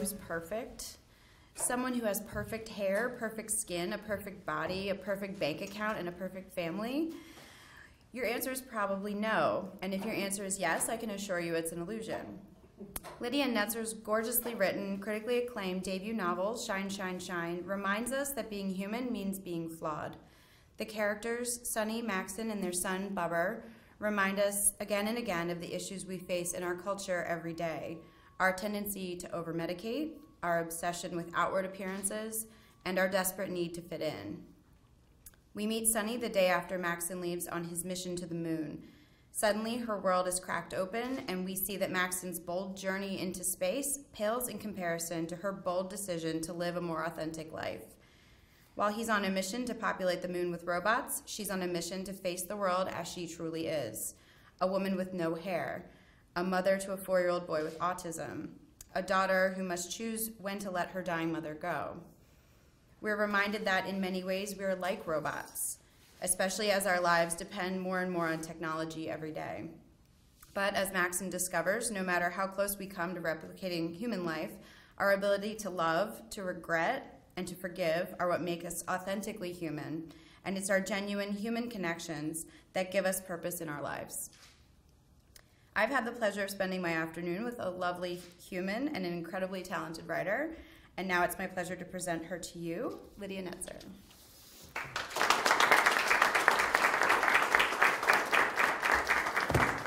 who's perfect? Someone who has perfect hair, perfect skin, a perfect body, a perfect bank account, and a perfect family? Your answer is probably no. And if your answer is yes, I can assure you it's an illusion. Lydia Netzer's gorgeously written, critically acclaimed debut novel, Shine, Shine, Shine, reminds us that being human means being flawed. The characters, Sunny, Maxon, and their son, Bubber, remind us again and again of the issues we face in our culture every day. Our tendency to over-medicate, our obsession with outward appearances, and our desperate need to fit in. We meet Sunny the day after Maxon leaves on his mission to the moon. Suddenly, her world is cracked open, and we see that Maxon's bold journey into space pales in comparison to her bold decision to live a more authentic life. While he's on a mission to populate the moon with robots, she's on a mission to face the world as she truly is. A woman with no hair, a mother to a 4-year-old boy with autism, a daughter who must choose when to let her dying mother go. We're reminded that in many ways we are like robots, especially as our lives depend more and more on technology every day. But as Maxon discovers, no matter how close we come to replicating human life, our ability to love, to regret, and to forgive are what make us authentically human, and it's our genuine human connections that give us purpose in our lives. I've had the pleasure of spending my afternoon with a lovely human and an incredibly talented writer, and now it's my pleasure to present her to you, Lydia Netzer.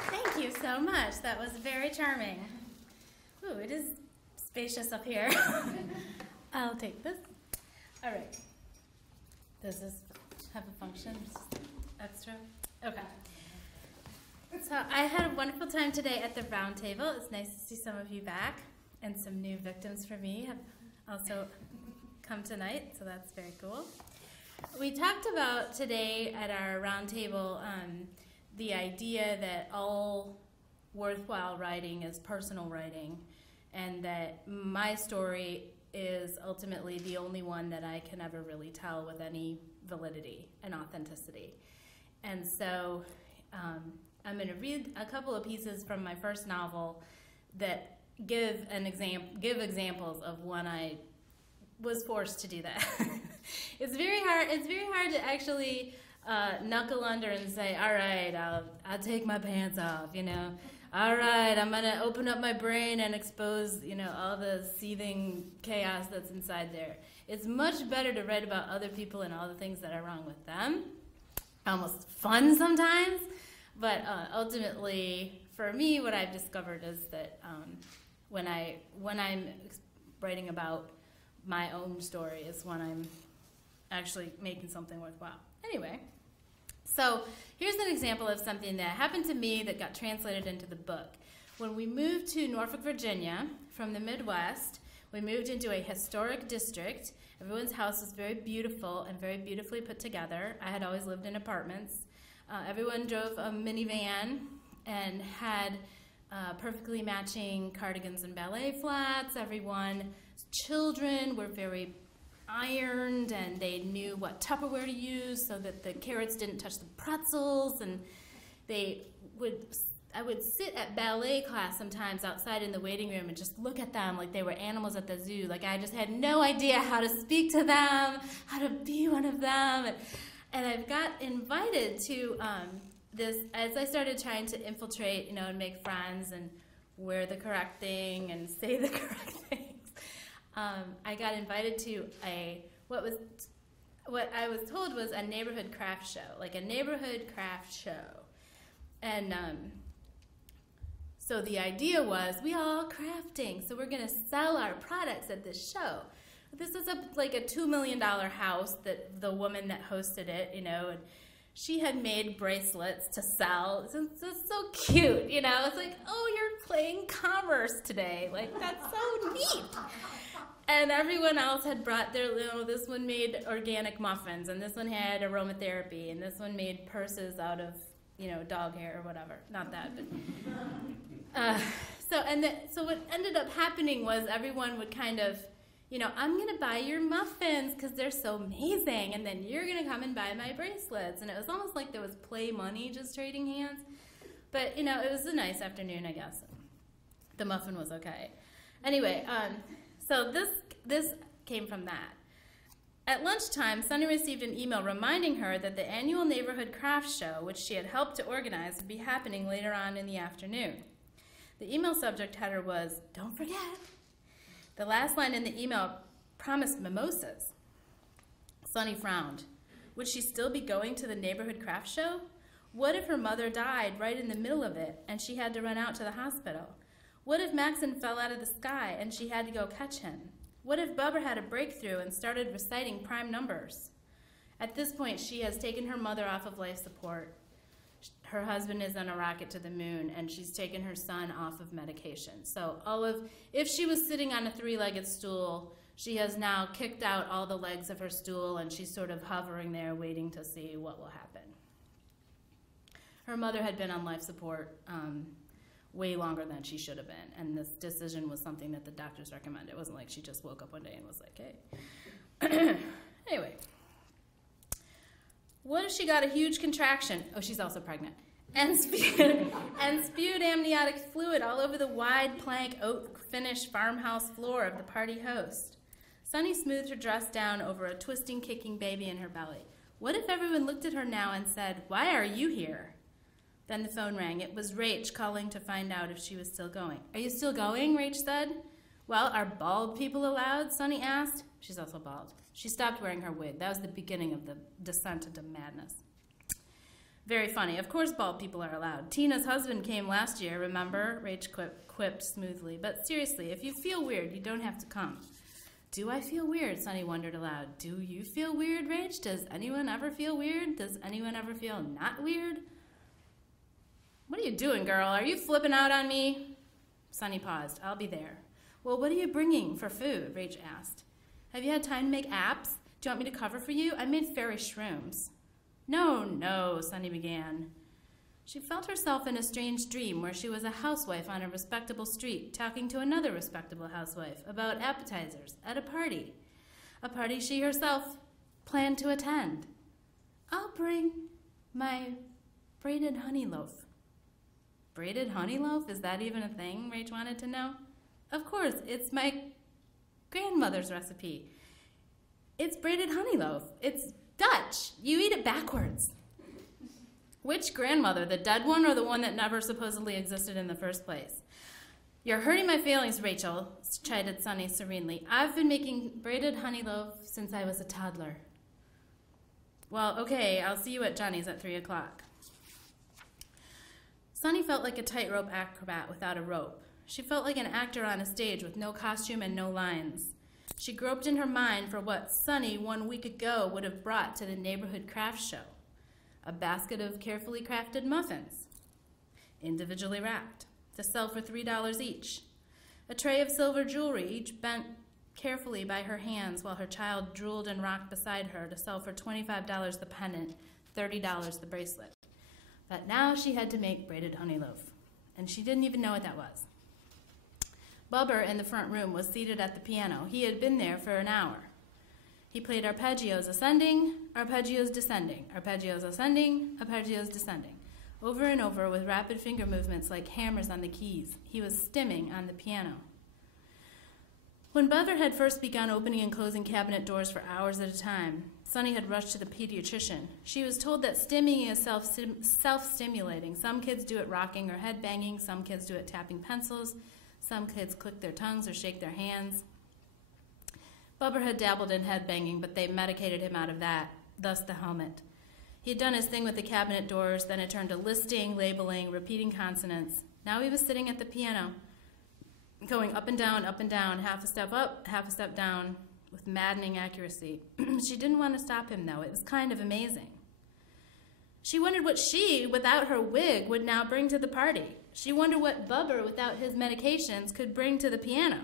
Thank you so much. That was very charming. Ooh, it is spacious up here. I'll take this. All right. Does this have a function? Extra? Okay. So I had a wonderful time today at the round table. It's nice to see some of you back, and some new victims for me have also come tonight, so that's very cool. We talked about today at our round table the idea that all worthwhile writing is personal writing, and that my story is ultimately the only one that I can ever really tell with any validity and authenticity. And so I'm going to read a couple of pieces from my first novel that give examples of when I was forced to do that. It's very hard to actually knuckle under and say, all right, I'll take my pants off, you know. All right, I'm going to open up my brain and expose, you know, all the seething chaos that's inside there. It's much better to write about other people and all the things that are wrong with them. Almost fun sometimes, but ultimately, for me, what I've discovered is that when I'm writing about my own story is when I'm actually making something worthwhile. Anyway. So here's an example of something that happened to me that got translated into the book. When we moved to Norfolk, Virginia from the Midwest, we moved into a historic district. Everyone's house was very beautiful and very beautifully put together. I had always lived in apartments. Everyone drove a minivan and had perfectly matching cardigans and ballet flats. Everyone's children were very ironed, and they knew what Tupperware to use so that the carrots didn't touch the pretzels, and I would sit at ballet class sometimes outside in the waiting room and just look at them like they were animals at the zoo. Like I just had no idea how to speak to them, how to be one of them. And I got invited to this, as I started trying to infiltrate, you know, and make friends and wear the correct thing and say the correct things. I got invited to what I was told was a neighborhood craft show, like a neighborhood craft show. And so the idea was we all crafting, so we're going to sell our products at this show. This is like a $2 million house that the woman that hosted it, you know, and she had made bracelets to sell. It's so cute, you know. It's like, oh, you're playing commerce today. Like, that's so neat. And everyone else had brought their, you know, this one made organic muffins, and this one had aromatherapy, and this one made purses out of, you know, dog hair or whatever. Not that, but. So what ended up happening was everyone would kind of, you know, I'm going to buy your muffins because they're so amazing, and then you're going to come and buy my bracelets. And it was almost like there was play money just trading hands. But, you know, it was a nice afternoon, I guess. The muffin was okay. Anyway, So this came from that. At lunchtime, Sunny received an email reminding her that the annual neighborhood craft show, which she had helped to organize, would be happening later on in the afternoon. The email subject header was, "Don't forget." The last line in the email promised mimosas. Sunny frowned. Would she still be going to the neighborhood craft show? What if her mother died right in the middle of it and she had to run out to the hospital? What if Maxon fell out of the sky and she had to go catch him? What if Bubba had a breakthrough and started reciting prime numbers? At this point, she has taken her mother off of life support. Her husband is on a rocket to the moon, and she's taken her son off of medication. So if she was sitting on a three-legged stool, she has now kicked out all the legs of her stool, and she's sort of hovering there waiting to see what will happen. Her mother had been on life support way longer than she should have been, and this decision was something that the doctors recommended. It wasn't like she just woke up one day and was like, hey. Anyway, what if she got a huge contraction? Oh, she's also pregnant. And spewed amniotic fluid all over the wide plank oak finish farmhouse floor of the party host. Sunny smoothed her dress down over a twisting, kicking baby in her belly. What if everyone looked at her now and said, "Why are you here?" Then the phone rang. It was Rach calling to find out if she was still going. "Are you still going?" Rach said. "Well, are bald people allowed?" Sunny asked. She's also bald. She stopped wearing her wig. That was the beginning of the descent into madness. Very funny. Of course bald people are allowed. Tina's husband came last year, remember? Rach quipped smoothly. But seriously, if you feel weird, you don't have to come. Do I feel weird? Sunny wondered aloud. Do you feel weird, Rach? Does anyone ever feel weird? Does anyone ever feel not weird? What are you doing, girl? Are you flipping out on me? Sunny paused. I'll be there. Well, what are you bringing for food? Rach asked. Have you had time to make apps? Do you want me to cover for you? I made fairy shrooms. No, Sunny began. She felt herself in a strange dream where she was a housewife on a respectable street talking to another respectable housewife about appetizers at a party she herself planned to attend. I'll bring my braided honey loaf. Braided honey loaf? Is that even a thing? Rach wanted to know. Of course, it's my grandmother's recipe. It's braided honey loaf. It's Dutch. You eat it backwards. Which grandmother, the dead one or the one that never supposedly existed in the first place? You're hurting my feelings, Rachel, chided Sunny serenely. I've been making braided honey loaf since I was a toddler. Well, okay, I'll see you at Johnny's at 3 o'clock. Sunny felt like a tightrope acrobat without a rope. She felt like an actor on a stage with no costume and no lines. She groped in her mind for what Sunny 1 week ago would have brought to the neighborhood craft show. A basket of carefully crafted muffins, individually wrapped, to sell for $3 each. A tray of silver jewelry, each bent carefully by her hands while her child drooled and rocked beside her, to sell for $25 the pendant, $30 the bracelet. But now she had to make braided honey loaf, and she didn't even know what that was. Bubber in the front room was seated at the piano. He had been there for an hour. He played arpeggios ascending, arpeggios descending, arpeggios ascending, arpeggios descending, over and over with rapid finger movements like hammers on the keys. He was stimming on the piano. When Bubber had first begun opening and closing cabinet doors for hours at a time, Sunny had rushed to the pediatrician. She was told that stimming is self-stimulating. Some kids do it rocking or head banging. Some kids do it tapping pencils. Some kids click their tongues or shake their hands. Bubber had dabbled in head banging, but they medicated him out of that, thus the helmet. He had done his thing with the cabinet doors, then it turned to listing, labeling, repeating consonants. Now he was sitting at the piano, going up and down, half a step up, half a step down, with maddening accuracy. She didn't want to stop him, though. It was kind of amazing. She wondered what she, without her wig, would now bring to the party. She wondered what Bubber, without his medications, could bring to the piano.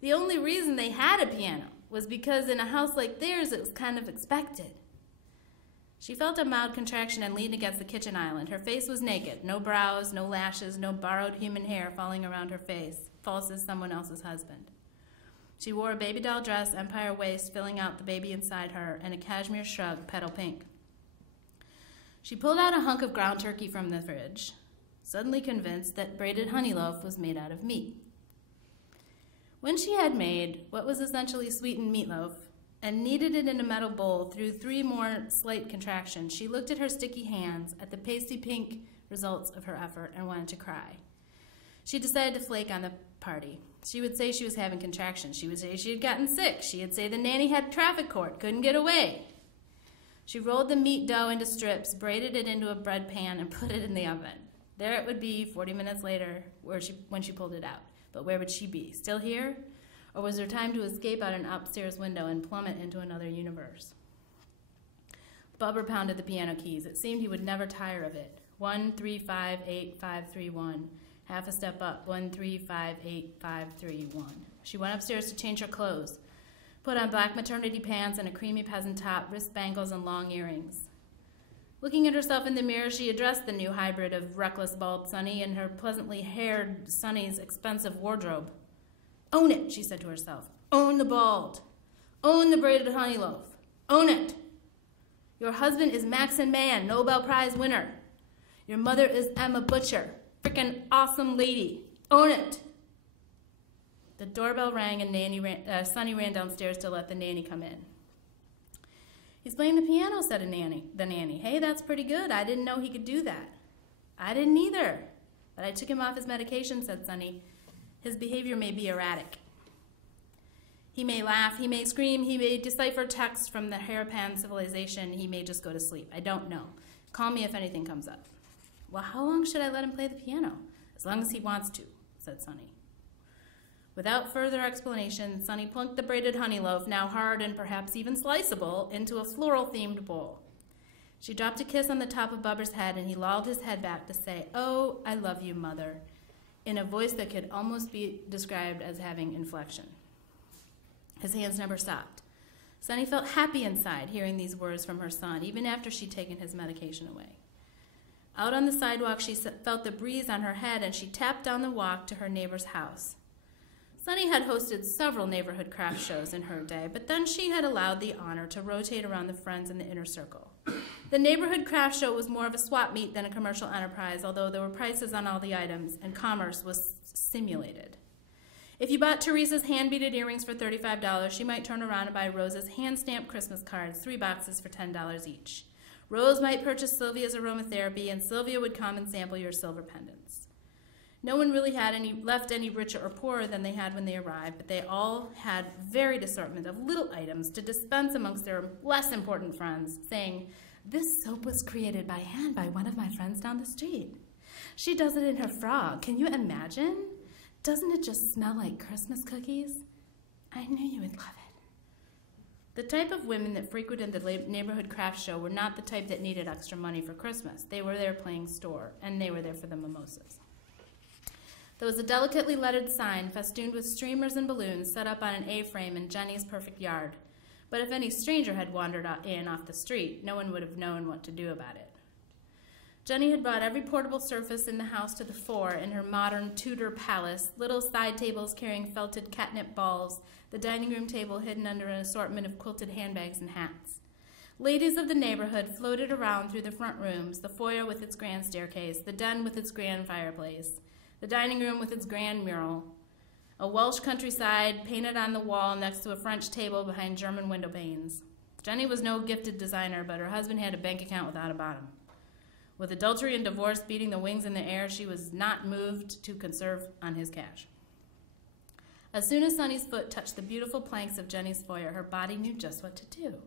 The only reason they had a piano was because in a house like theirs, it was kind of expected. She felt a mild contraction and leaned against the kitchen island. Her face was naked, no brows, no lashes, no borrowed human hair falling around her face, false as someone else's husband. She wore a baby doll dress, empire waist, filling out the baby inside her, and a cashmere shrug, petal pink. She pulled out a hunk of ground turkey from the fridge, suddenly convinced that braided honey loaf was made out of meat. When she had made what was essentially sweetened meatloaf and kneaded it in a metal bowl through 3 more slight contractions, she looked at her sticky hands, at the pasty pink results of her effort, and wanted to cry. She decided to flake on the party. She would say she was having contractions. She would say she had gotten sick. She would say the nanny had traffic court, couldn't get away. She rolled the meat dough into strips, braided it into a bread pan, and put it in the oven. There it would be 40 minutes later when she pulled it out. But where would she be? Still here? Or was there time to escape out an upstairs window and plummet into another universe? Bubber pounded the piano keys. It seemed he would never tire of it. 1, 3, 5, 8, 5, 3, 1. Half a step up. 1, 3, 5, 8, 5, 3, 1. She went upstairs to change her clothes, put on black maternity pants and a creamy peasant top, wrist bangles, and long earrings. Looking at herself in the mirror, she addressed the new hybrid of reckless bald Sunny and her pleasantly haired Sunny's expensive wardrobe. Own it, she said to herself. Own the bald. Own the braided honey loaf. Own it. Your husband is Maxon Man, Nobel Prize winner. Your mother is Emma Butcher, frickin' awesome lady. Own it. The doorbell rang and Sunny ran downstairs to let the nanny come in. He's playing the piano, said the nanny. Hey, that's pretty good. I didn't know he could do that. I didn't either. But I took him off his medication, said Sunny. His behavior may be erratic. He may laugh, he may scream, he may decipher text from the hairpan civilization, he may just go to sleep. I don't know. Call me if anything comes up. Well, how long should I let him play the piano? As long as he wants to, said Sunny. Without further explanation, Sunny plunked the braided honey loaf, now hard and perhaps even sliceable, into a floral-themed bowl. She dropped a kiss on the top of Bubber's head, and he lolled his head back to say, "Oh, I love you, Mother," in a voice that could almost be described as having inflection. His hands never stopped. Sunny felt happy inside hearing these words from her son, even after she'd taken his medication away. Out on the sidewalk, she felt the breeze on her head, and she tapped down the walk to her neighbor's house. Sunny had hosted several neighborhood craft shows in her day, but then she had allowed the honor to rotate around the friends in the inner circle. The neighborhood craft show was more of a swap meet than a commercial enterprise, although there were prices on all the items, and commerce was simulated. If you bought Teresa's hand-beaded earrings for $35, she might turn around and buy Rose's hand-stamped Christmas cards, 3 boxes for $10 each. Rose might purchase Sylvia's aromatherapy, and Sylvia would come and sample your silver pendants. No one really had left any richer or poorer than they had when they arrived, but they all had varied assortment of little items to dispense amongst their less important friends, saying, "This soap was created by hand by one of my friends down the street. She does it in her frog. Can you imagine? Doesn't it just smell like Christmas cookies? I knew you would love it." The type of women that frequented the neighborhood craft show were not the type that needed extra money for Christmas. They were there playing store, and they were there for the mimosas. There was a delicately lettered sign festooned with streamers and balloons set up on an A-frame in Jenny's perfect yard. But if any stranger had wandered in off the street, no one would have known what to do about it. Jenny had brought every portable surface in the house to the fore in her modern Tudor palace, little side tables carrying felted catnip balls, the dining room table hidden under an assortment of quilted handbags and hats. Ladies of the neighborhood floated around through the front rooms, the foyer with its grand staircase, the den with its grand fireplace, the dining room with its grand mural, a Welsh countryside painted on the wall next to a French table behind German window panes. Jenny was no gifted designer, but her husband had a bank account without a bottom. With adultery and divorce beating the wings in the air, she was not moved to conserve on his cash. As soon as Sunny's foot touched the beautiful planks of Jenny's foyer, her body knew just what to do.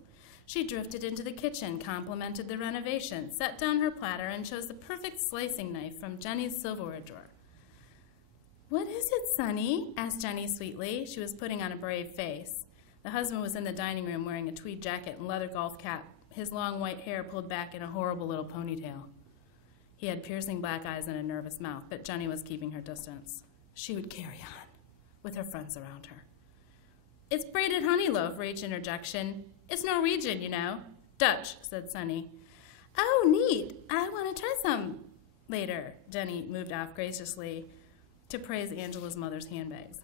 She drifted into the kitchen, complimented the renovation, set down her platter, and chose the perfect slicing knife from Jenny's silverware drawer. "What is it, Sunny?" asked Jenny sweetly. She was putting on a brave face. The husband was in the dining room wearing a tweed jacket and leather golf cap, his long white hair pulled back in a horrible little ponytail. He had piercing black eyes and a nervous mouth, but Jenny was keeping her distance. She would carry on, with her friends around her. "It's braided honey loaf," Rach interjection. "It's Norwegian, you know." "Dutch," said Sunny. "Oh, neat. I want to try some later." Jenny moved off graciously to praise Angela's mother's handbags.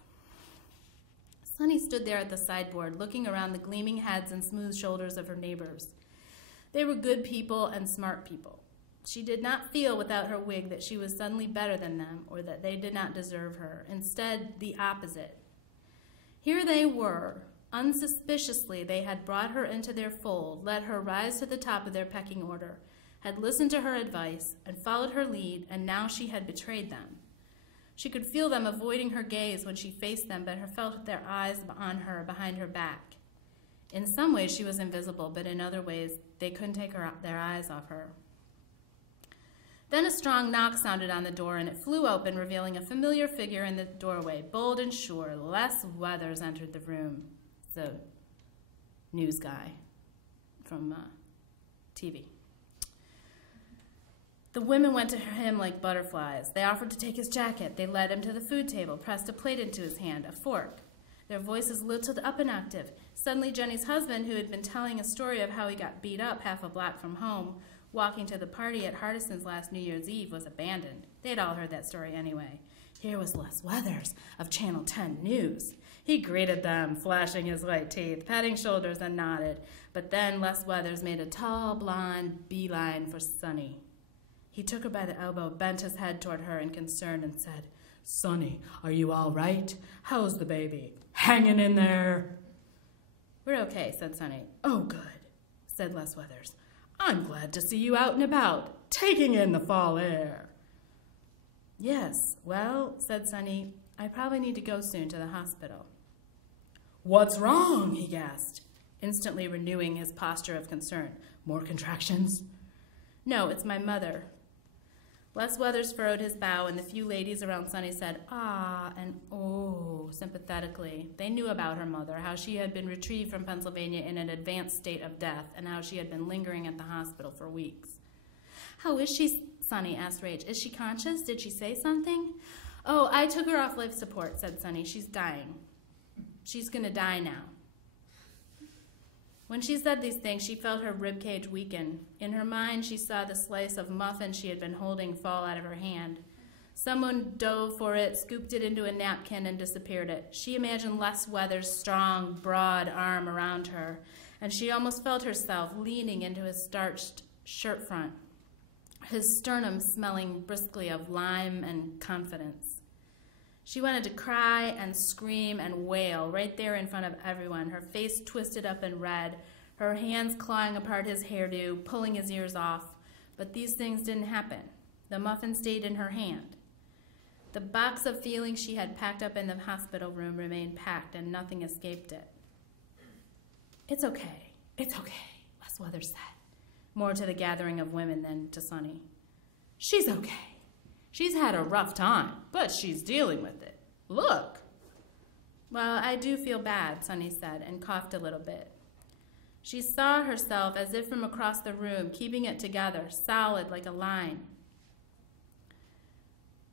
Sunny stood there at the sideboard, looking around the gleaming heads and smooth shoulders of her neighbors. They were good people and smart people. She did not feel without her wig that she was suddenly better than them or that they did not deserve her. Instead, the opposite. Here they were. Unsuspiciously, they had brought her into their fold, let her rise to the top of their pecking order, had listened to her advice, and followed her lead, and now she had betrayed them. She could feel them avoiding her gaze when she faced them, but felt their eyes on her behind her back. In some ways, she was invisible, but in other ways, they couldn't take their eyes off her. Then a strong knock sounded on the door, and it flew open, revealing a familiar figure in the doorway. Bold and sure, Les Weathers entered the room. The news guy from TV. The women went to him like butterflies. They offered to take his jacket. They led him to the food table, pressed a plate into his hand, a fork. Their voices lilted up an octave. Suddenly, Jenny's husband, who had been telling a story of how he got beat up half a block from home, walking to the party at Hardison's last New Year's Eve, was abandoned. They'd all heard that story anyway. Here was Les Weathers of Channel 10 News. He greeted them, flashing his white teeth, patting shoulders, and nodded. But then Les Weathers made a tall, blonde beeline for Sunny. He took her by the elbow, bent his head toward her in concern, and said, "Sunny, are you all right? How's the baby? Hanging in there?" "We're okay," said Sunny. "Oh, good," said Les Weathers. "I'm glad to see you out and about, taking in the fall air." "Yes, well," said Sunny, "I probably need to go soon to the hospital." "What's wrong?" he gasped, instantly renewing his posture of concern. "More contractions?" "No, it's my mother." Les Weathers furrowed his bow, and the few ladies around Sunny said, "Ah," and "oh," sympathetically. They knew about her mother, how she had been retrieved from Pennsylvania in an advanced state of death, and how she had been lingering at the hospital for weeks. "How is she?" Sunny asked Rach. "Is she conscious? Did she say something?" "Oh, I took her off life support," said Sunny. "She's dying. She's going to die now." When she said these things, she felt her ribcage weaken. In her mind, she saw the slice of muffin she had been holding fall out of her hand. Someone dove for it, scooped it into a napkin, and disappeared it. She imagined Les Weathers' strong, broad arm around her, and she almost felt herself leaning into his starched shirt front, his sternum smelling briskly of lime and confidence. She wanted to cry and scream and wail right there in front of everyone, her face twisted up and red, her hands clawing apart his hairdo, pulling his ears off. But these things didn't happen. The muffin stayed in her hand. The box of feelings she had packed up in the hospital room remained packed, and nothing escaped it. It's okay, Les Weathers said, more to the gathering of women than to Sunny. "She's okay. She's had a rough time, but she's dealing with it. Look." "Well, I do feel bad," Sunny said, and coughed a little bit. She saw herself as if from across the room, keeping it together, solid like a line.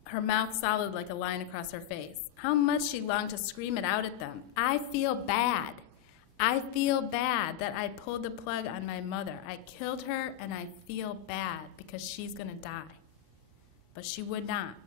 Her mouth solid like a line across her face. How much she longed to scream it out at them. "I feel bad. I feel bad that I pulled the plug on my mother. I killed her, and I feel bad because she's going to die." But she would not.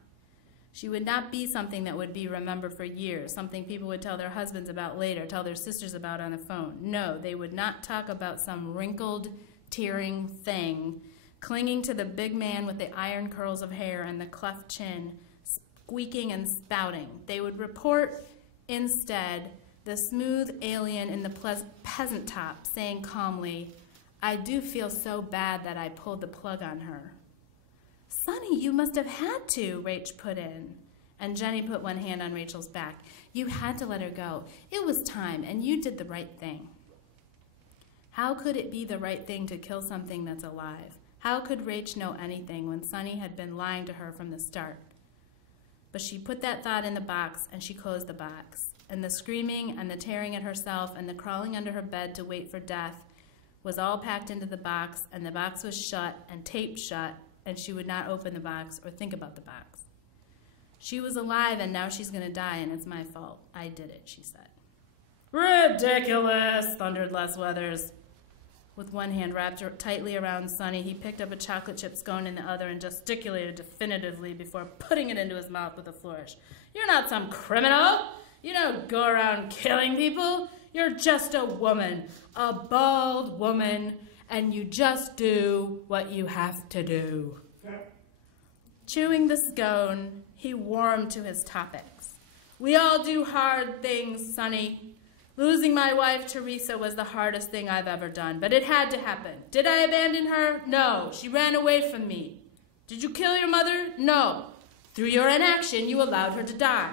She would not be something that would be remembered for years, something people would tell their husbands about later, tell their sisters about on the phone. No, they would not talk about some wrinkled, tearing thing, clinging to the big man with the iron curls of hair and the cleft chin, squeaking and spouting. They would report, instead, the smooth alien in the peasant top, saying calmly, "I do feel so bad that I pulled the plug on her." "Sunny, you must have had to," Rach put in. And Jenny put one hand on Rachel's back. "You had to let her go. It was time, and you did the right thing." How could it be the right thing to kill something that's alive? How could Rach know anything when Sunny had been lying to her from the start? But she put that thought in the box, and she closed the box. And the screaming and the tearing at herself and the crawling under her bed to wait for death was all packed into the box, and the box was shut and taped shut, and she would not open the box or think about the box. She was alive, and now she's going to die, and it's my fault. I did it, she said. "Ridiculous," thundered Les Weathers. With one hand wrapped tightly around Sunny, he picked up a chocolate chip scone in the other and gesticulated definitively before putting it into his mouth with a flourish. "You're not some criminal. You don't go around killing people. You're just a woman, a bald woman, and you just do what you have to do." Chewing the scone, he warmed to his topics. We all do hard things, Sonny. Losing my wife, Teresa, was the hardest thing I've ever done, but it had to happen. Did I abandon her? No. She ran away from me. Did you kill your mother? No. Through your inaction, you allowed her to die.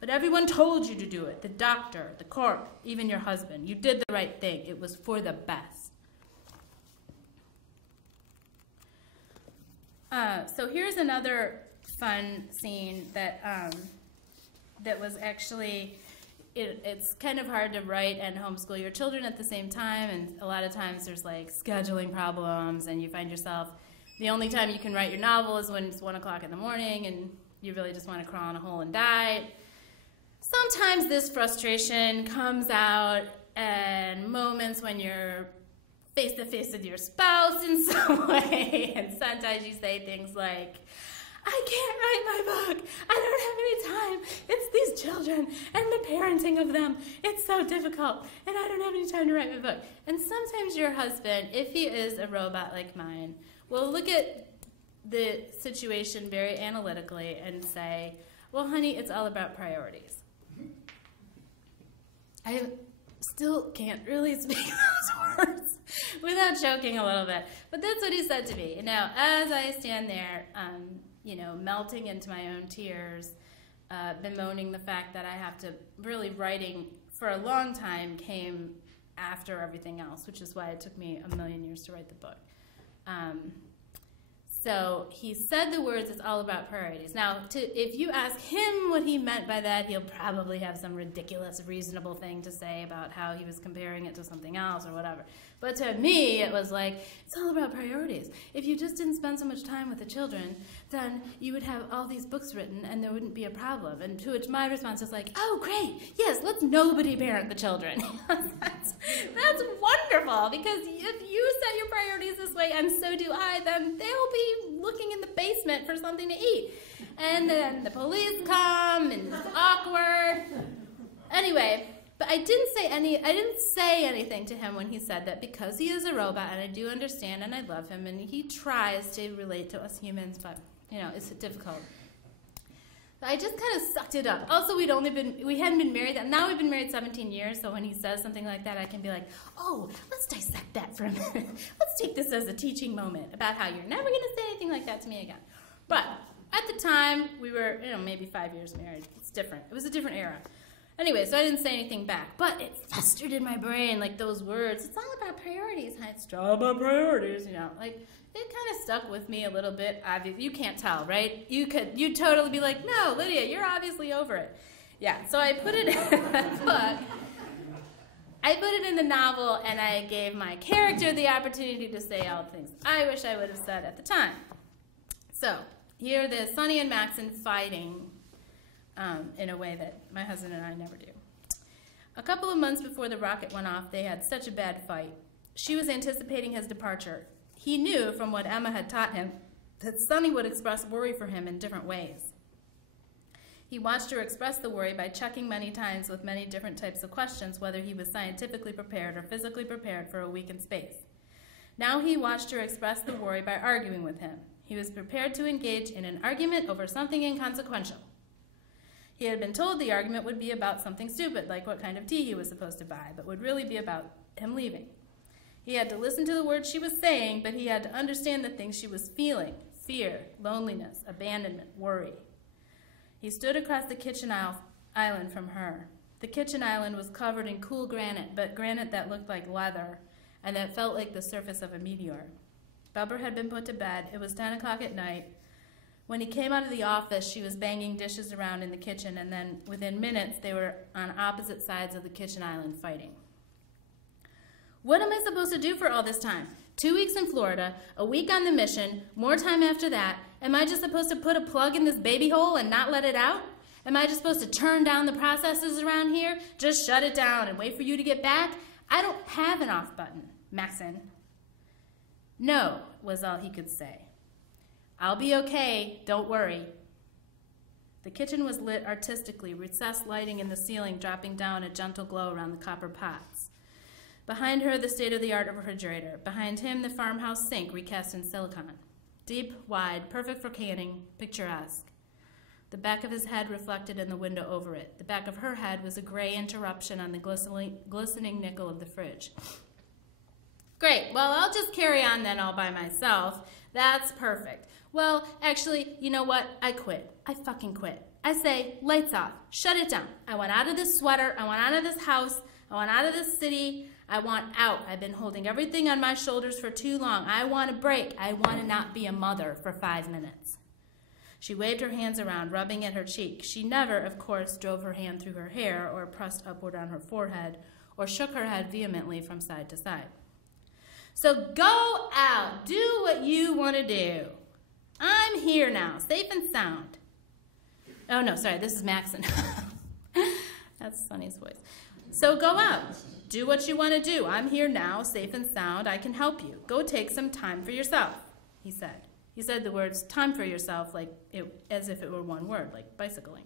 But everyone told you to do it. The doctor, the court, even your husband. You did the right thing. It was for the best. So here's another fun scene that was actually, it's kind of hard to write and homeschool your children at the same time, and a lot of times there's like scheduling problems, and you find yourself, the only time you can write your novel is when it's 1 o'clock in the morning, and you really just want to crawl in a hole and die. Sometimes this frustration comes out in moments when you're face to face with your spouse in some way, and sometimes you say things like, I can't write my book. I don't have any time. It's these children and the parenting of them. It's so difficult, and I don't have any time to write my book. And sometimes your husband, if he is a robot like mine, will look at the situation very analytically and say, well, honey, it's all about priorities. I still can't really speak those words without joking a little bit. But that's what he said to me. Now, as I stand there, melting into my own tears, bemoaning the fact that I have to, really writing for a long time came after everything else, which is why it took me a million years to write the book. So he said the words, it's all about priorities. Now, if you ask him what he meant by that, he'll probably have some ridiculous, reasonable thing to say about how he was comparing it to something else or whatever. But to me, it was like, it's all about priorities. If you just didn't spend so much time with the children, then you would have all these books written and there wouldn't be a problem. And to which my response was like, oh, great, yes, let's nobody parent the children. That's wonderful, because if you set your priorities this way, and so do I, then they'll be looking in the basement for something to eat. And then the police come, and it's awkward. Anyway, but I didn't say anything to him when he said that, because he is a robot, and I do understand, and I love him, and he tries to relate to us humans, but, it's difficult. So I just kind of sucked it up. Also, we hadn't been married, now we've been married 17 years, so when he says something like that, I can be like, oh, let's dissect that for a minute. Let's take this as a teaching moment about how you're never going to say anything like that to me again. But at the time, we were, maybe 5 years married. It's different. It was a different era. Anyway, so I didn't say anything back, but it festered in my brain, like those words. It's all about priorities, huh? It's all about priorities, like it kind of stuck with me a little bit. Obviously, you can't tell, right? You'd totally be like, no, Lydia, you're obviously over it. Yeah, so I put it in the book. I put it in the novel, and I gave my character the opportunity to say all the things I wish I would have said at the time. So here, there's Sunny and Maxon fighting in a way that my husband and I never do. A couple of months before the rocket went off, they had such a bad fight. She was anticipating his departure. He knew from what Emma had taught him that Sunny would express worry for him in different ways. He watched her express the worry by checking many times with many different types of questions whether he was scientifically prepared or physically prepared for a week in space. Now he watched her express the worry by arguing with him. He was prepared to engage in an argument over something inconsequential. He had been told the argument would be about something stupid, like what kind of tea he was supposed to buy, but would really be about him leaving. He had to listen to the words she was saying, but he had to understand the things she was feeling: fear, loneliness, abandonment, worry. He stood across the kitchen island from her. The kitchen island was covered in cool granite, but granite that looked like leather, and that felt like the surface of a meteor. Bubber had been put to bed. It was 10 o'clock at night. When he came out of the office, she was banging dishes around in the kitchen, and then within minutes, they were on opposite sides of the kitchen island fighting. What am I supposed to do for all this time? 2 weeks in Florida, a week on the mission, more time after that. Am I just supposed to put a plug in this baby hole and not let it out? Am I just supposed to turn down the processes around here? Just shut it down and wait for you to get back? I don't have an off button, Maxon. No, was all he could say. I'll be okay, don't worry. The kitchen was lit artistically, recessed lighting in the ceiling dropping down a gentle glow around the copper pots. Behind her, the state-of-the-art refrigerator. Behind him, the farmhouse sink recast in silicone. Deep, wide, perfect for canning, picturesque. The back of his head reflected in the window over it. The back of her head was a gray interruption on the glistening nickel of the fridge. Great. Well, I'll just carry on then all by myself. That's perfect. Well, actually, you know what? I quit. I fucking quit. I say, lights off. Shut it down. I want out of this sweater. I want out of this house. I want out of this city. I want out. I've been holding everything on my shoulders for too long. I want a break. I want to not be a mother for 5 minutes. She waved her hands around, rubbing at her cheek. She never, of course, drove her hand through her hair or pressed upward on her forehead or shook her head vehemently from side to side. So go out. Do what you want to do. I'm here now, safe and sound. Oh, no, sorry, this is Maxon. That's Sunny's voice. So go out. Do what you want to do. I'm here now, safe and sound. I can help you. Go take some time for yourself, he said. He said the words time for yourself as if it were one word, like bicycling.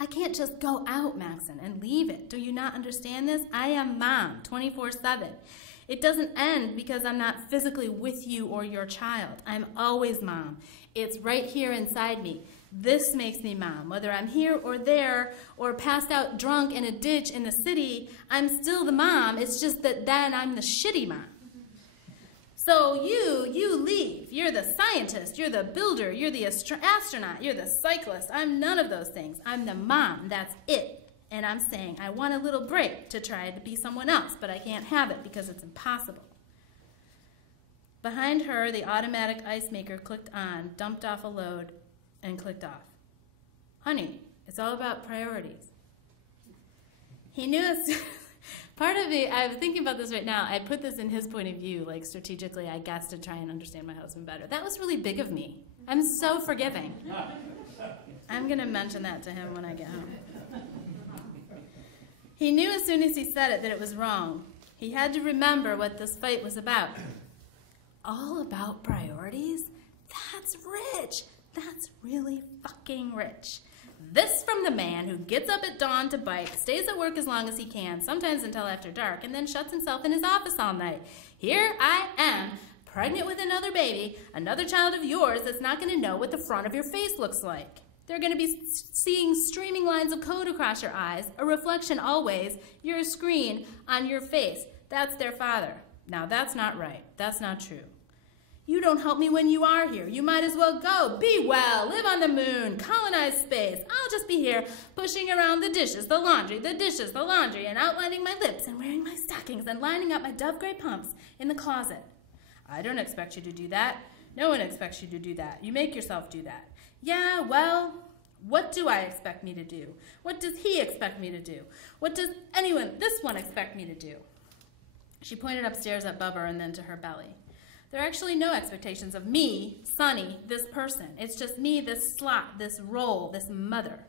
I can't just go out, Maxon, and leave it. Do you not understand this? I am mom, 24/7. It doesn't end because I'm not physically with you or your child. I'm always mom. It's right here inside me. This makes me mom. Whether I'm here or there or passed out drunk in a ditch in the city, I'm still the mom. It's just that then I'm the shitty mom. So you leave. You're the scientist. You're the builder. You're the astronaut. You're the cyclist. I'm none of those things. I'm the mom. That's it. And I'm saying I want a little break to try to be someone else, but I can't have it because it's impossible. Behind her, the automatic ice maker clicked on, dumped off a load, and clicked off. Honey, it's all about priorities. He knew it's part of me, I'm thinking about this right now, I put this in his point of view, like strategically, I guess, to try and understand my husband better. That was really big of me. I'm so forgiving. I'm going to mention that to him when I get home. He knew as soon as he said it that it was wrong. He had to remember what this fight was about. All about priorities? That's rich. That's really fucking rich. This from the man who gets up at dawn to bike, stays at work as long as he can, sometimes until after dark, and then shuts himself in his office all night. Here I am, pregnant with another baby, another child of yours that's not going to know what the front of your face looks like. They're going to be seeing streaming lines of code across your eyes, a reflection always, your screen on your face. That's their father. Now, that's not right. That's not true. You don't help me when you are here. You might as well go. Be well. Live on the moon. Colonize space. I'll just be here pushing around the dishes, the laundry, the dishes, the laundry, and outlining my lips and wearing my stockings and lining up my dove gray pumps in the closet. I don't expect you to do that. No one expects you to do that. You make yourself do that. Yeah, well, what do I expect me to do? What does he expect me to do? What does this one expect me to do? She pointed upstairs at Bubba and then to her belly. There are actually no expectations of me, Sunny, this person. It's just me, this slot, this role, this mother.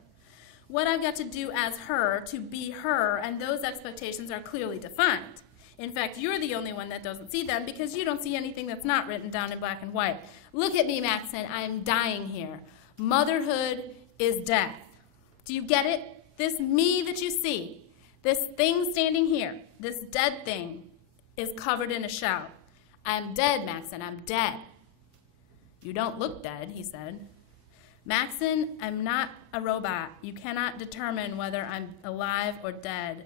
What I've got to do as her to be her, and those expectations are clearly defined. In fact, you're the only one that doesn't see them because you don't see anything that's not written down in black and white. Look at me, Maxon. I'm dying here. Motherhood is death. Do you get it? This me that you see, this thing standing here, this dead thing, is covered in a shell. I'm dead, Maxon. I'm dead. You don't look dead, he said. Maxon, I'm not a robot. You cannot determine whether I'm alive or dead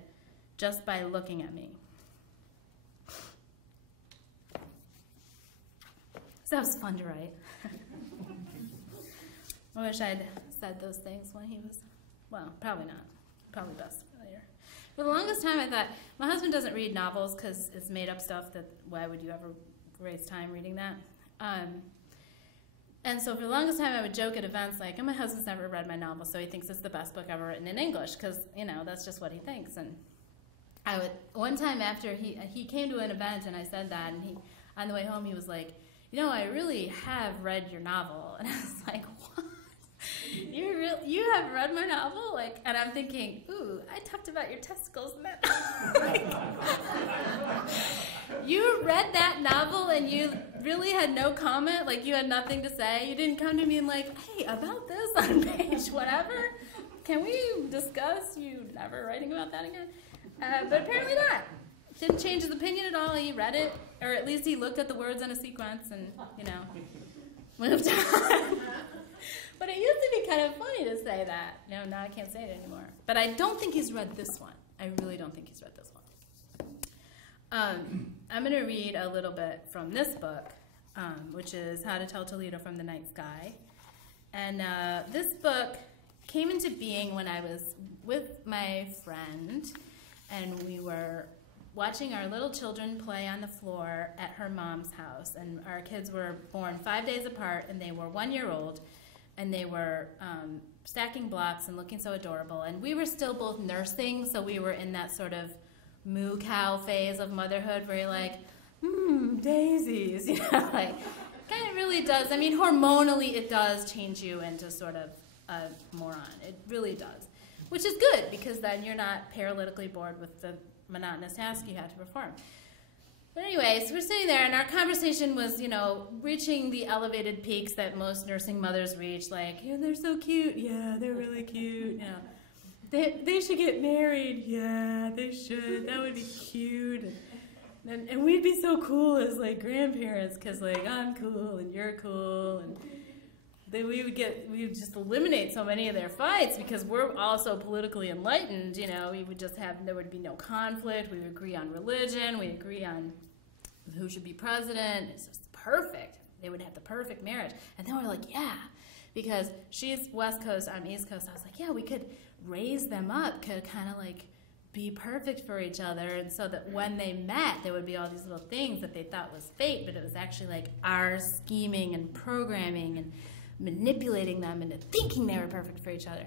just by looking at me. So that was fun to write. I wish I'd said those things when he was, well, probably not. Probably best later. For the longest time I thought, my husband doesn't read novels because it's made up stuff that, why would you ever waste time reading that? And so for the longest time I would joke at events like, oh, my husband's never read my novel, so he thinks it's the best book ever written in English because, you know, that's just what he thinks. And I would, one time after he came to an event and I said that, and on the way home he was like, you know, I really have read your novel. And I was like, what? You have read my novel? Like, and I'm thinking, ooh, I talked about your testicles in that novel. You read that novel and you really had no comment? Like, you had nothing to say? You didn't come to me and like, hey, about this on page whatever? Can we discuss you never writing about that again? But apparently not. Didn't change his opinion at all. He read it, or at least he looked at the words in a sequence and, you know, moved on. But it used to be kind of funny to say that. No, now I can't say it anymore. But I don't think he's read this one. I really don't think he's read this one. I'm going to read a little bit from this book, which is How to Tell Toledo from the Night Sky. And this book came into being when I was with my friend, and we were watching our little children play on the floor at her mom's house. And our kids were born 5 days apart, and they were 1 year old, and they were stacking blocks and looking so adorable. And we were still both nursing, so we were in that sort of moo cow phase of motherhood where you're like, daisies, you know, like, kind of really does. I mean, hormonally, it does change you into sort of a moron. It really does, which is good because then you're not paralytically bored with the monotonous task you have to perform. But anyway, so we're sitting there, and our conversation was, you know, reaching the elevated peaks that most nursing mothers reach, like, yeah, they're so cute. Yeah, they're really cute. You know, they should get married. Yeah, they should. That would be cute. And we'd be so cool as, like, grandparents because, like, I'm cool and you're cool. And then we would just eliminate so many of their fights because we're all so politically enlightened, you know. We would just there would be no conflict. We would agree on religion. We'd agree on who should be president. It's just perfect. They would have the perfect marriage. And then we're like, yeah, because she's West Coast, I'm East Coast. I was like, yeah, we could raise them up, could kind of like be perfect for each other, and so that when they met, there would be all these little things that they thought was fate, but it was actually like our scheming and programming and manipulating them into thinking they were perfect for each other.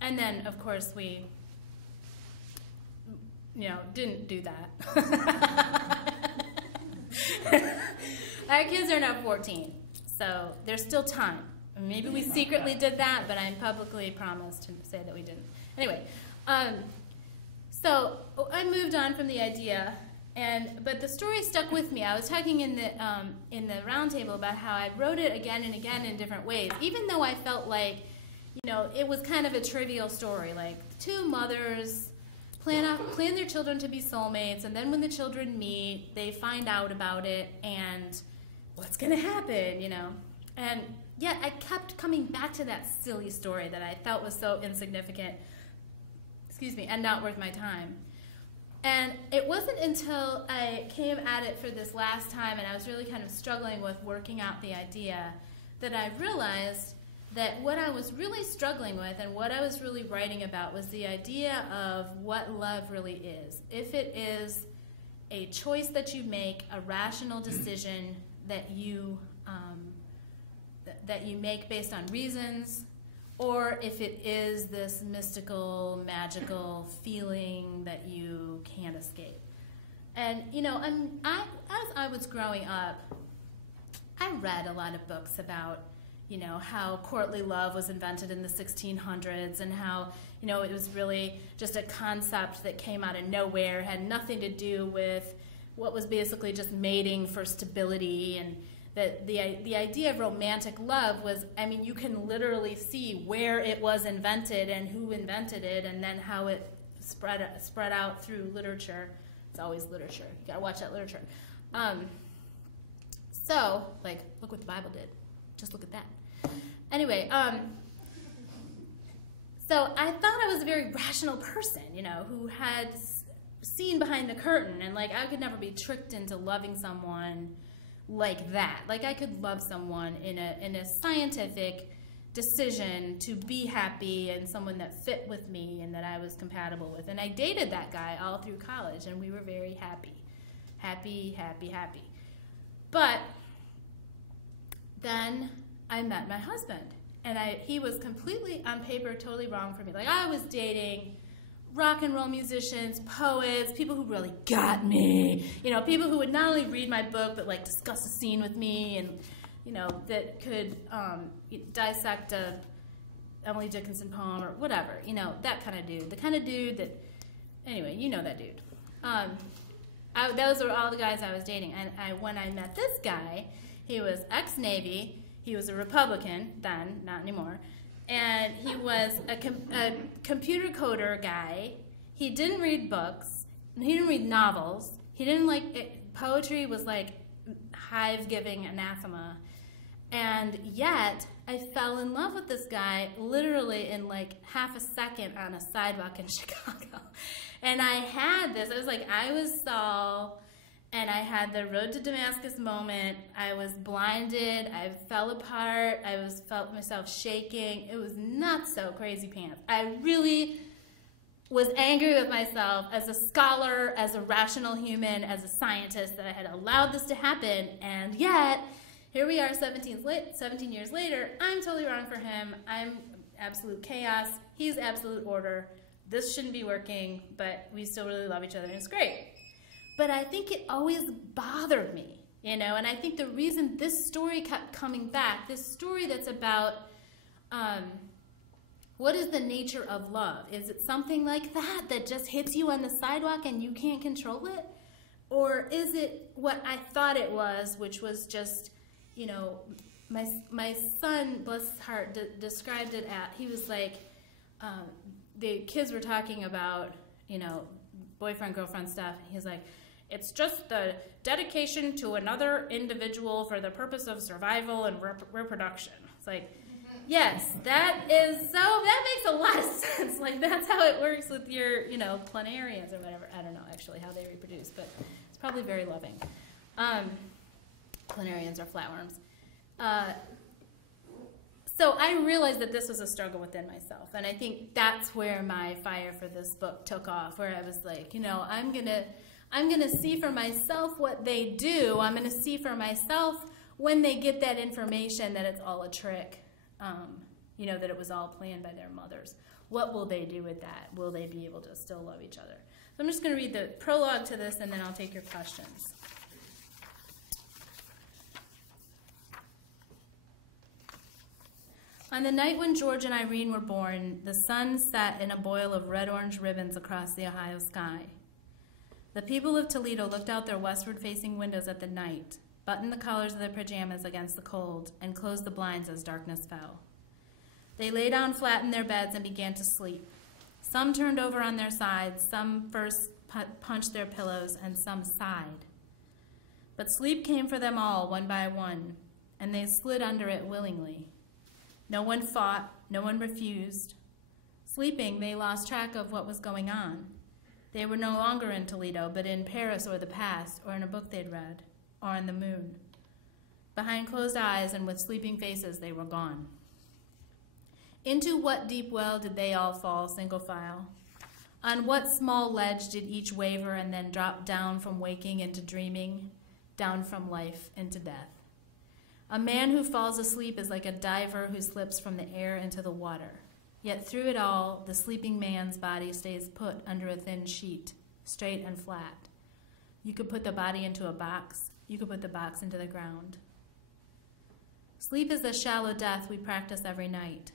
And then, of course, we, you know, didn't do that. Our kids are now 14, so there's still time. Maybe we secretly did that, but I publicly promised to say that we didn't. Anyway, so I moved on from the idea, but the story stuck with me. I was talking in the round table about how I wrote it again and again in different ways, even though I felt like, you know, it was kind of a trivial story. Like, two mothers plan their children to be soulmates, and then when the children meet, they find out about it, and what's going to happen, you know? And yet I kept coming back to that silly story that I felt was so insignificant, and not worth my time. And it wasn't until I came at it for this last time and I was really kind of struggling with working out the idea that I realized that what I was really struggling with and what I was really writing about was the idea of what love really is. If it is a choice that you make, a rational decision that you make based on reasons, or if it is this mystical, magical feeling that you can't escape. And, you know, as I was growing up, I read a lot of books about, you know, how courtly love was invented in the 1600s and how, you know, it was really just a concept that came out of nowhere, had nothing to do with what was basically just mating for stability, and that the idea of romantic love was, I mean, you can literally see where it was invented and who invented it, and then how it spread out through literature. It's always literature. You gotta watch that literature. So, like, look what the Bible did. Just look at that. Anyway, so I thought I was a very rational person, you know, who had seen behind the curtain, and like I could never be tricked into loving someone like that. Like I could love someone in a scientific decision to be happy and someone that fit with me and that I was compatible with. And I dated that guy all through college, and we were very happy. Happy, happy, happy. But then I met my husband, and he was completely, on paper, totally wrong for me. Like, I was dating rock and roll musicians, poets, people who really got me, you know, people who would not only read my book, but, like, discuss a scene with me, and, you know, that could dissect a Emily Dickinson poem or whatever, you know, that kind of dude. The kind of dude that, anyway, you know that dude. Those are all the guys I was dating, and when I met this guy, he was ex-Navy. He was a Republican then, not anymore. And he was a computer coder guy. He didn't read books. He didn't read novels. He didn't like it. Poetry was like hive-giving anathema. And yet, I fell in love with this guy literally in like half a second on a sidewalk in Chicago. And I had this, it was like I was Saul, and I had the road to Damascus moment. I was blinded, I fell apart, felt myself shaking. It was not so crazy pants. I really was angry with myself as a scholar, as a rational human, as a scientist, that I had allowed this to happen. And yet, here we are 17 years later, I'm totally wrong for him. I'm absolute chaos. He's absolute order. This shouldn't be working, but we still really love each other, and it's great. But I think it always bothered me, and I think the reason this story kept coming back, this story that's about what is the nature of love? Is it something like that just hits you on the sidewalk and you can't control it? Or is it what I thought it was, which was just, my son, bless his heart, described it he was like, the kids were talking about, boyfriend, girlfriend stuff. He's like, it's just the dedication to another individual for the purpose of survival and reproduction. It's like, yes, that makes a lot of sense. Like, that's how it works with your, planarians or whatever. I don't know actually how they reproduce, but it's probably very loving. Planarians are flatworms. So I realized that this was a struggle within myself, and I think that's where my fire for this book took off, where I was like, I'm gonna see for myself what they do. I'm gonna see for myself when they get that information that it's all a trick, that it was all planned by their mothers. What will they do with that? Will they be able to still love each other? So I'm just gonna read the prologue to this, and then I'll take your questions. On the night when George and Irene were born, the sun set in a boil of red-orange ribbons across the Ohio sky. The people of Toledo looked out their westward-facing windows at the night, buttoned the collars of their pajamas against the cold, and closed the blinds as darkness fell. They lay down flat in their beds and began to sleep. Some turned over on their sides, some first punched their pillows, and some sighed. But sleep came for them all, one by one, and they slid under it willingly. No one fought, no one refused. Sleeping, they lost track of what was going on. They were no longer in Toledo, but in Paris or the past, or in a book they'd read, or on the moon. Behind closed eyes and with sleeping faces, they were gone. Into what deep well did they all fall, single file? On what small ledge did each waver and then drop down from waking into dreaming, down from life into death? A man who falls asleep is like a diver who slips from the air into the water. Yet through it all, the sleeping man's body stays put under a thin sheet, straight and flat. You could put the body into a box. You could put the box into the ground. Sleep is the shallow death we practice every night.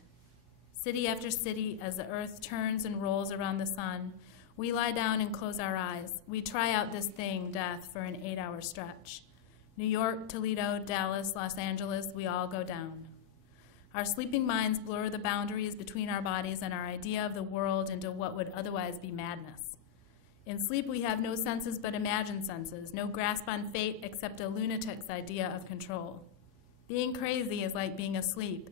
City after city, as the earth turns and rolls around the sun, we lie down and close our eyes. We try out this thing, death, for an 8-hour stretch. New York, Toledo, Dallas, Los Angeles, we all go down. Our sleeping minds blur the boundaries between our bodies and our idea of the world into what would otherwise be madness. In sleep, we have no senses but imagined senses, no grasp on fate except a lunatic's idea of control. Being crazy is like being asleep,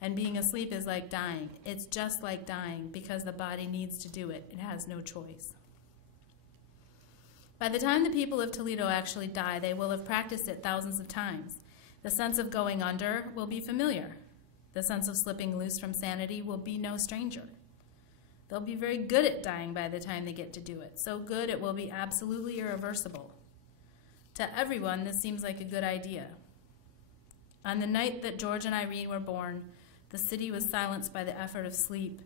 and being asleep is like dying. It's just like dying because the body needs to do it. It has no choice. By the time the people of Toledo actually die, they will have practiced it thousands of times. The sense of going under will be familiar. The sense of slipping loose from sanity will be no stranger. They'll be very good at dying by the time they get to do it, so good it will be absolutely irreversible. To everyone, this seems like a good idea. On the night that George and Irene were born, the city was silenced by the effort of sleep,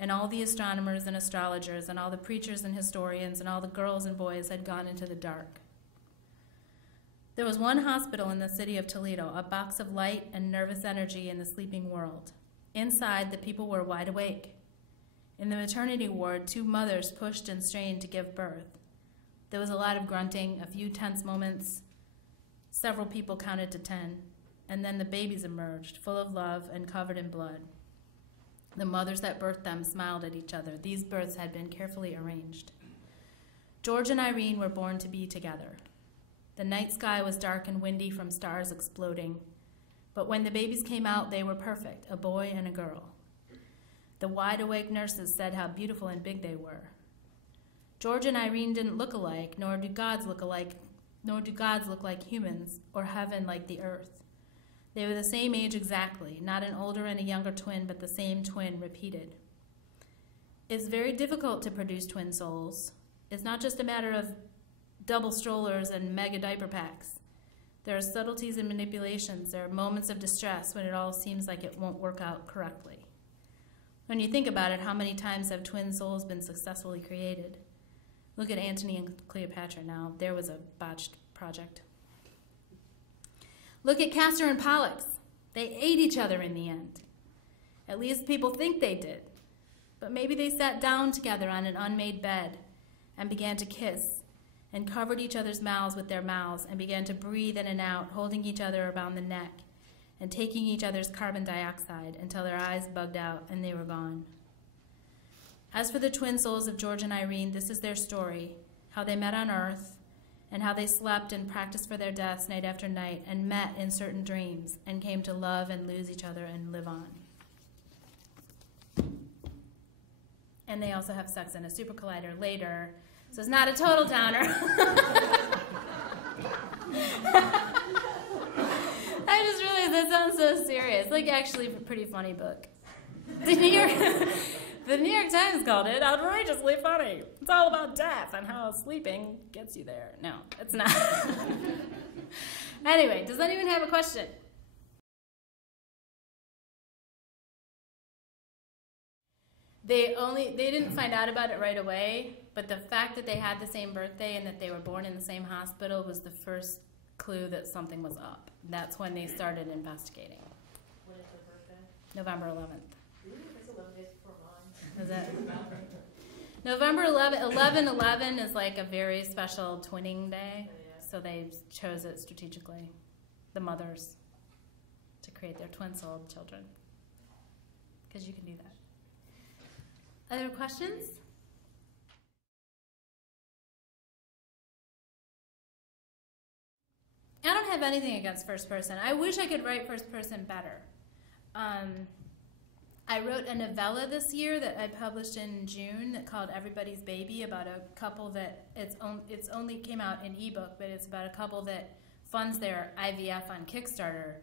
and all the astronomers and astrologers and all the preachers and historians and all the girls and boys had gone into the dark. There was one hospital in the city of Toledo, a box of light and nervous energy in the sleeping world. Inside, the people were wide awake. In the maternity ward, 2 mothers pushed and strained to give birth. There was a lot of grunting, a few tense moments. Several people counted to 10, and then the babies emerged, full of love and covered in blood. The mothers that birthed them smiled at each other. These births had been carefully arranged. George and Irene were born to be together. The night sky was dark and windy from stars exploding. But when the babies came out, they were perfect, a boy and a girl. The wide-awake nurses said how beautiful and big they were. George and Irene didn't look alike, nor do gods look like humans, or heaven like the earth. They were the same age exactly, not an older and a younger twin, but the same twin repeated. It's very difficult to produce twin souls. It's not just a matter of double strollers and mega diaper packs. There are subtleties and manipulations. There are moments of distress when it all seems like it won't work out correctly. When you think about it, how many times have twin souls been successfully created? Look at Antony and Cleopatra now. There was a botched project. Look at Castor and Pollux. They ate each other in the end. At least people think they did. But maybe they sat down together on an unmade bed and began to kiss and covered each other's mouths with their mouths and began to breathe in and out, holding each other around the neck and taking each other's carbon dioxide until their eyes bugged out and they were gone. As for the twin souls of George and Irene, this is their story, how they met on Earth and how they slept and practiced for their deaths night after night and met in certain dreams and came to love and lose each other and live on. And they also have sex in a super collider later, so it's not a total downer. I just realized that sounds so serious. Like, actually, a pretty funny book. The New York Times called it outrageously funny. It's all about death and how sleeping gets you there. No, it's not. Anyway, does anyone have a question? They didn't find out about it right away, but the fact that they had the same birthday and that they were born in the same hospital was the first clue that something was up. That's when they started investigating. When is the birthday? November 11th. Ooh, that's 11 days before mine. Is it? November 11/11 is like a very special twinning day, so they chose it strategically, the mothers, to create their twin-souled children, because you can do that. Other questions? I don't have anything against first person. I wish I could write first person better. I wrote a novella this year that I published in June called Everybody's Baby, about a couple that it's only came out in ebook, but it's about a couple that funds their IVF on Kickstarter,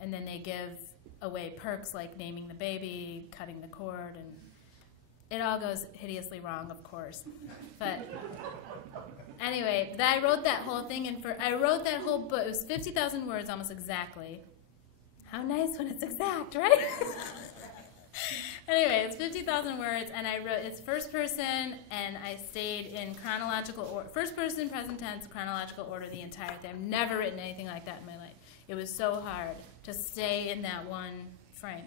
and then they give away perks like naming the baby, cutting the cord, and it all goes hideously wrong, of course. But anyway, I wrote that whole thing, and I wrote that whole book. It was 50,000 words, almost exactly. How nice when it's exact, right? Anyway, it's 50,000 words, and I wrote, it's first person, and I stayed in chronological order, first person, present tense, chronological order the entire thing. I've never written anything like that in my life. It was so hard to stay in that one frame.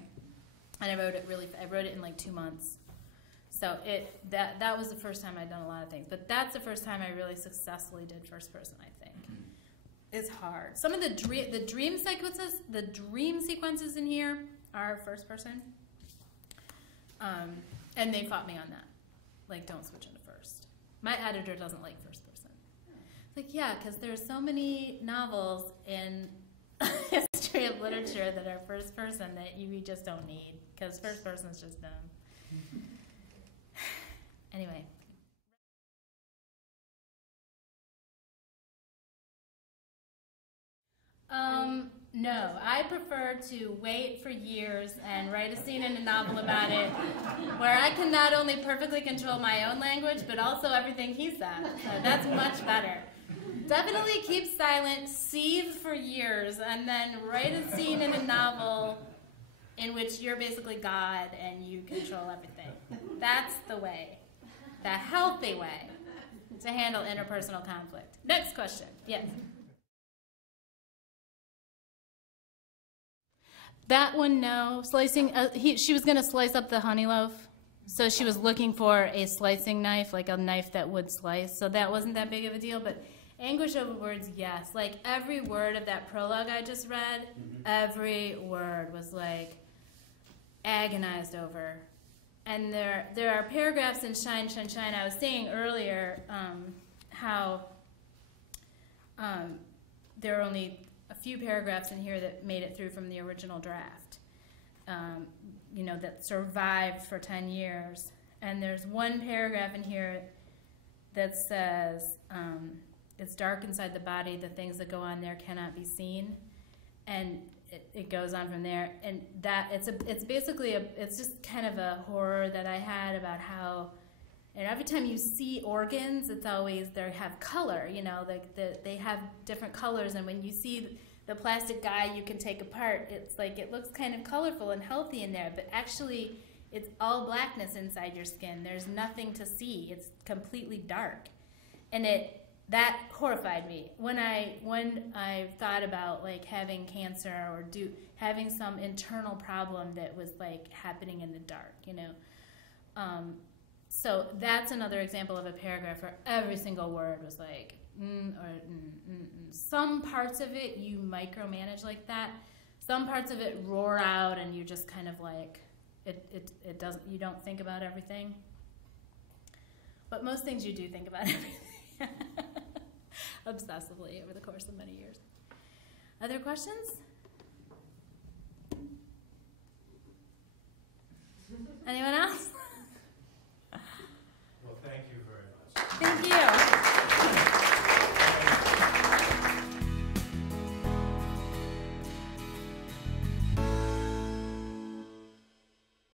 And I wrote it in like 2 months. So that was the first time I'd done a lot of things. But that's the first time I really successfully did first person, I think. It's hard. Some of the dream sequences in here are first person. And they fought me on that. Like, don't switch into first. My editor doesn't like first person. It's like, yeah, because there's so many novels in history of literature that are first person that you just don't need, because first person is just dumb. Anyway. No, I prefer to wait for years and write a scene in a novel about it where I can not only perfectly control my own language, but also everything he said. So that's much better. Definitely keep silent, seethe for years, and then write a scene in a novel in which you're basically God and you control everything. That's the way, the healthy way to handle interpersonal conflict. Next question. Yes. That one, no. Slicing, she was going to slice up the honey loaf, so she was looking for a slicing knife, like a knife that would slice, so that wasn't that big of a deal, but anguish over words, yes. Like, every word of that prologue I just read, every word was, like, agonized over. And there are paragraphs in Shine, Shine, Shine. I was saying earlier how there are only a few paragraphs in here that made it through from the original draft, that survived for 10 years. And there's one paragraph in here that says, it's dark inside the body, the things that go on there cannot be seen. And it goes on from there. And that it's basically it's just kind of a horror that I had about how, and every time you see organs, it's always they have color, they have different colors. And when you see the plastic guy you can take apart, it's like it looks kind of colorful and healthy in there, but actually it's all blackness inside your skin. There's nothing to see. It's completely dark. And that horrified me when I thought about like having cancer or having some internal problem that was like happening in the dark, So that's another example of a paragraph where every single word was like Some parts of it you micromanage like that. Some parts of it roar out and you just kind of like it doesn't. You don't think about everything. But most things you do think about everything obsessively over the course of many years. Other questions? Anyone else?